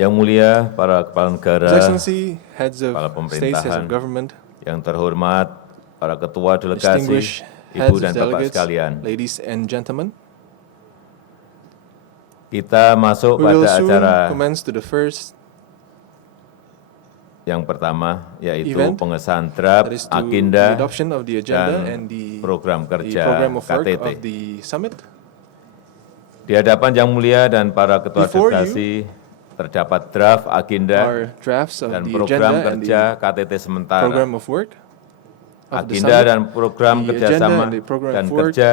Yang mulia para kepala His negara, Excellency, heads of kepala states, heads pemerintahan, of government, yang terhormat, para ketua delegasi, distinguished ibu heads dan of bapak delegates, sekalian. ladies and gentlemen, Kita masuk we will pada soon acara commence to the first yang pertama, yaitu event, pengesahan that draft is to the agenda adoption of the agenda dan and the program kerja program of work KTT. of the summit. Di hadapan Yang Mulia dan para ketua Before delegasi, terdapat draft agenda Our drafts of dan the program agenda and kerja the KTT sementara. program of work of the Agenda summit. dan program The agenda kerjasama and the program dan of work kerja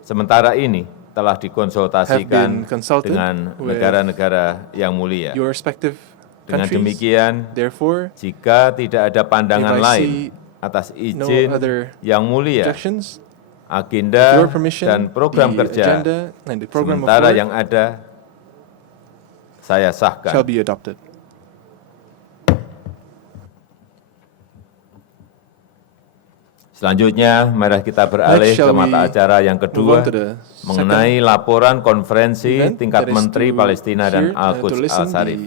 sementara ini telah have dikonsultasikan been consulted dengan with negara-negara yang mulia. your respective Dengan countries. demikian, Therefore, jika tidak ada pandangan if I lain see atas no izin other yang mulia, objections, with agenda your permission, dan program the kerja agenda and the program of sementara work yang ada saya shall sahkan. be adopted. Selanjutnya, mari kita beralih Next, shall ke mata we acara yang move kedua on to the mengenai laporan konferensi event, tingkat that is Menteri to Palestina dan hear, to Al-Quds listen Al-Sharif. the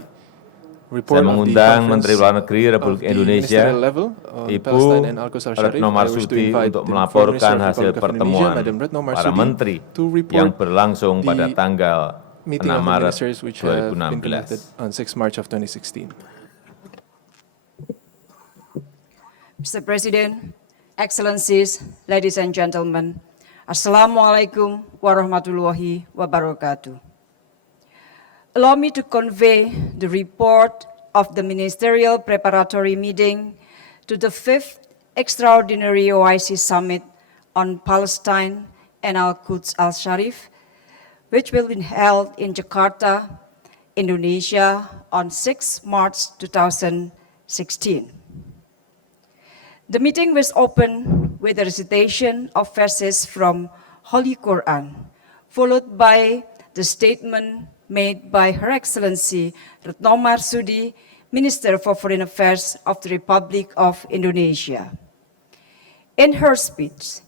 report Saya of the mengundang conference Menteri Luar Negeri of Republik the Indonesia, ministerial level on Ibu Palestine and Al-Quds Al-Sharif. Retno I wish to Marsudi invite untuk the Foreign melaporkan Minister of hasil Republic of Indonesia, pertemuan Madam Retno para Marsudi, menteri to report yang berlangsung pada the tanggal 6 meeting of the Maret ministers which have been conducted 2016. on 6 March of 2016. Mr. President, Excellencies, ladies and gentlemen, Assalamualaikum warahmatullahi wabarakatuh. Allow me to convey the report of the Ministerial Preparatory Meeting to the 5th Extraordinary OIC Summit on Palestine and Al-Quds Al-Sharif, which will be held in Jakarta, Indonesia on 6 March 2016. The meeting was opened with a recitation of verses from Holy Quran, followed by the statement made by Her Excellency Retno Marsudi, Minister for Foreign Affairs of the Republic of Indonesia. In her speech,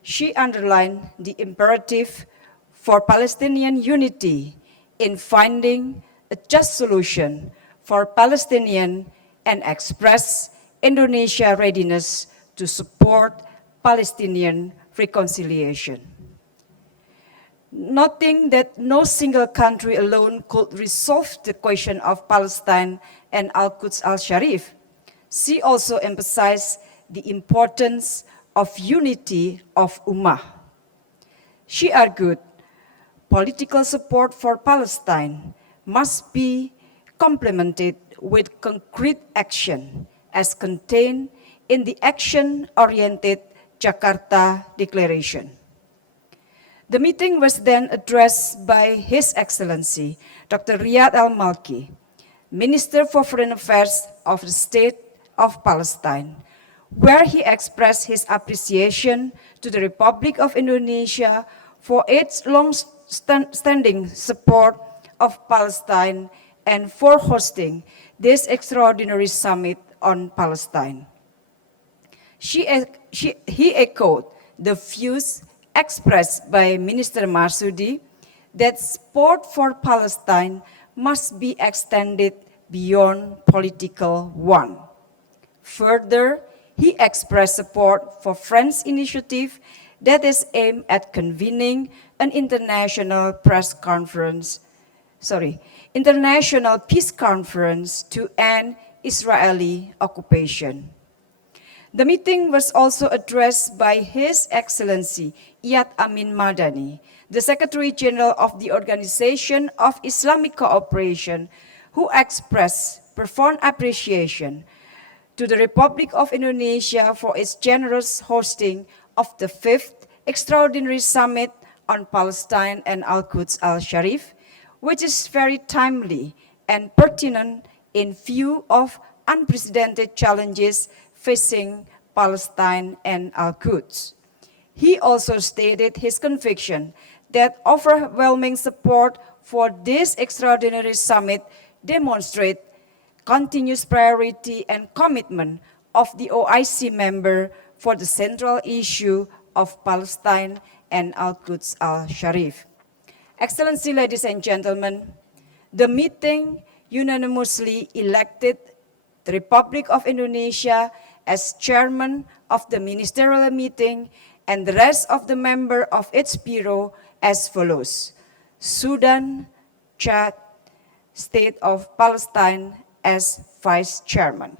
she underlined the imperative for Palestinian unity in finding a just solution for Palestinian and expressed Indonesia's readiness to support Palestinian reconciliation. Noting that no single country alone could resolve the question of Palestine and Al-Quds Al-Sharif, she also emphasized the importance of unity of Ummah. She argued political support for Palestine must be complemented with concrete action as contained in the action-oriented Jakarta Declaration. The meeting was then addressed by His Excellency Dr. Riyad Al-Malki, Minister for Foreign Affairs of the State of Palestine, where he expressed his appreciation to the Republic of Indonesia for its long-standing support of Palestine and for hosting this extraordinary summit on Palestine. He echoed the views expressed by Minister Marsudi that support for Palestine must be extended beyond political one. Further, he expressed support for France's initiative that is aimed at convening an international peace conference to end Israeli occupation. The meeting was also addressed by His Excellency Iyad Amin Madani, the Secretary General of the Organization of Islamic Cooperation, who expressed profound appreciation to the Republic of Indonesia for its generous hosting of the 5th Extraordinary Summit on Palestine and Al-Quds Al-Sharif, which is very timely and pertinent in view of unprecedented challenges facing Palestine and Al-Quds. He also stated his conviction that overwhelming support for this extraordinary summit demonstrates continuous priority and commitment of the OIC member for the central issue of Palestine and Al-Quds Al-Sharif. Excellency, ladies and gentlemen, the meeting unanimously elected the Republic of Indonesia as chairman of the ministerial meeting and the rest of the members of its bureau as follows: Sudan, Chad, State of Palestine as vice chairman.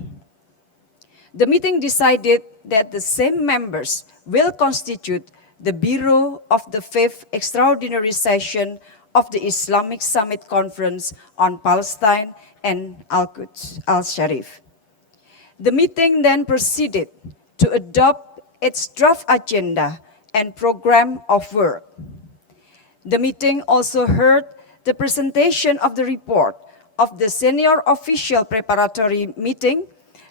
The meeting decided that the same members will constitute the Bureau of the 5th Extraordinary Session of the Islamic Summit Conference on Palestine and Al-Quds Al-Sharif. The meeting then proceeded to adopt its draft agenda and program of work. The meeting also heard the presentation of the report of the senior official preparatory meeting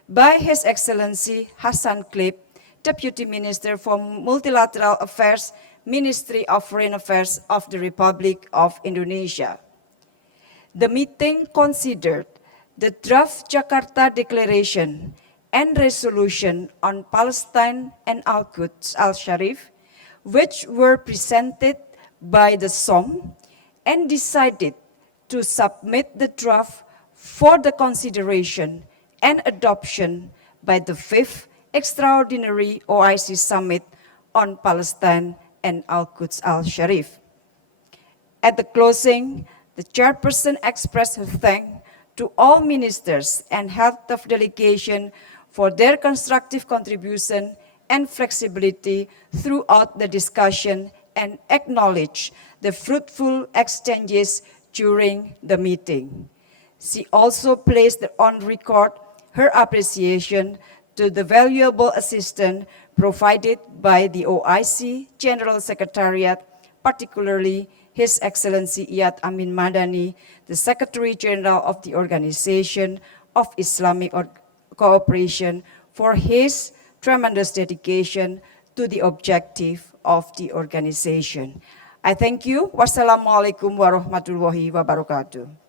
by His Excellency Hassan Klip, Deputy Minister for Multilateral Affairs, Ministry of Foreign Affairs of the Republic of Indonesia. The meeting considered the draft Jakarta Declaration and resolution on Palestine and Al-Quds Al-Sharif, which were presented by the SOM, and decided to submit the draft for the consideration and adoption by the 5th Extraordinary OIC Summit on Palestine and Al-Quds Al-Sharif. At the closing, the chairperson expressed her thanks to all ministers and head of delegation for their constructive contribution and flexibility throughout the discussion and acknowledged the fruitful exchanges during the meeting. She also placed on record her appreciation to the valuable assistance provided by the OIC General Secretariat, particularly His Excellency Iyad Amin Madani, the Secretary General of the Organization of Islamic Cooperation, for his tremendous dedication to the objective of the organization. I thank you. Wassalamualaikum warahmatullahi wabarakatuh.